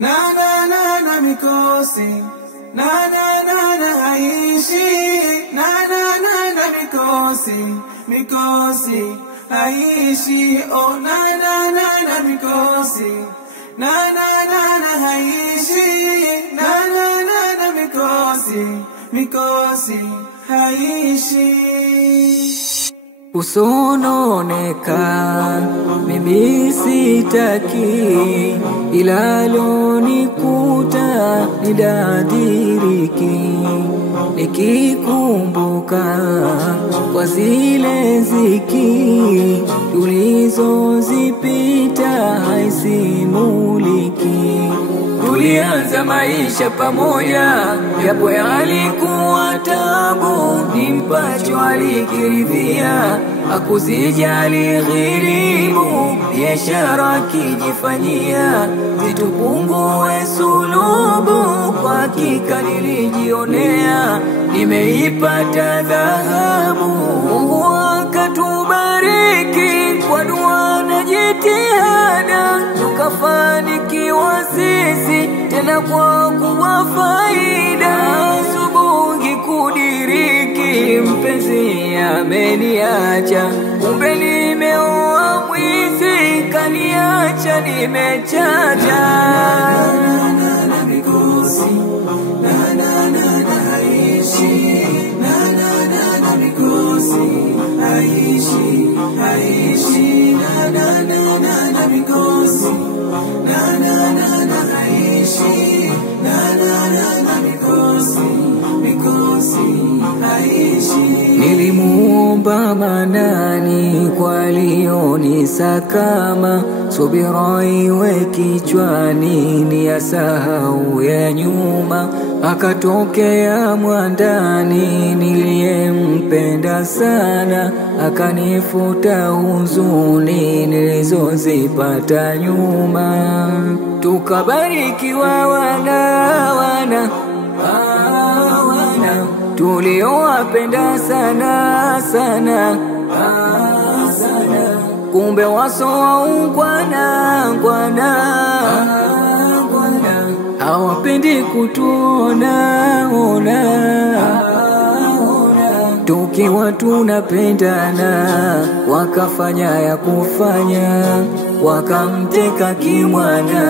Na na na na mikosi, na na na na haishi, na na na na mikosi, mikosi haishi, oh na na na na mikosi, na na na na haishi, na na na na mikosi, mikosi haishi. Usononeka mimi sitaki, ila lonikuta nidadiriki, nikikumbuka kwa zile ziki tulizozipita haisimuliki. Tulianza maisha pamoja, japo yalikuwa tabu, nimpacho alikiridhia, hakuzijali ghirimu, biashara kijifanyia, zitupungue sulubu, kwa hakika nilijionea, nimeipata dhahabu. Mungu akatubariki kwa dua na jitihada, tukafanikiwa sisi tena kwa kuwa faida. Asubuhi kudiriki, mpenzi ameniacha, kumbe nimeoa mwizi, kaniacha nimechacha. Na na na mikosi, na na na na haishi, na na na na mikosi haishi, haishi, na na na na mikosi, na na na na haishi, na na na mikosi, mikosi haishi. Nilimuomba Manani kwa alionisakama, subira iwe kichwani niyasahau ya nyuma. Akatokea mwandani niliyempenda sana, akanifuta huzuni nilizozipata nyuma. Tukabarikiwa wana tuliowapenda sana sana, kumbe wasoungwana hawapendi kutuona tukiwa tunapendana. Wakafanya ya kufanya, wakamteka kimwana,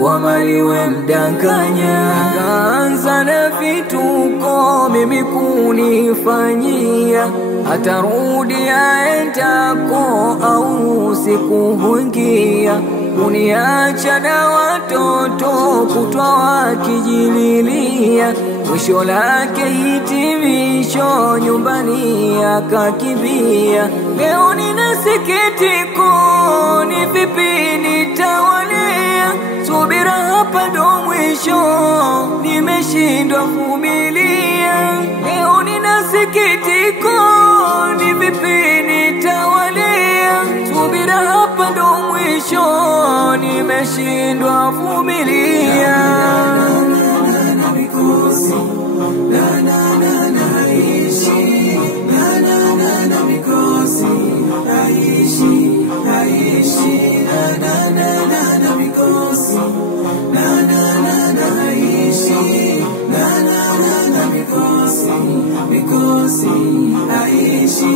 kwa mali wemdanganya. Kaanza na vituko mimi kunifanyia, atarudi aendako au siku huingia, kuniacha na watoto kutwa wakijililia. Mwisho lake hitimisho, nyumbani akakimbia. Leo nina sikitiko, ni vipi nitawalea? Subira hapa ndo mwisho, nimeshindwa vumilia. Leo nina sikitiko, ni vipi nitawalea? Subira hapa ndo mwisho, nimeshindwa vumilia. Mikosi, na na na na haishi, na na na na mikosi haishi, haishi, na na na na mikosi, na na na haishi, na na na mikosi, mikosi haishi.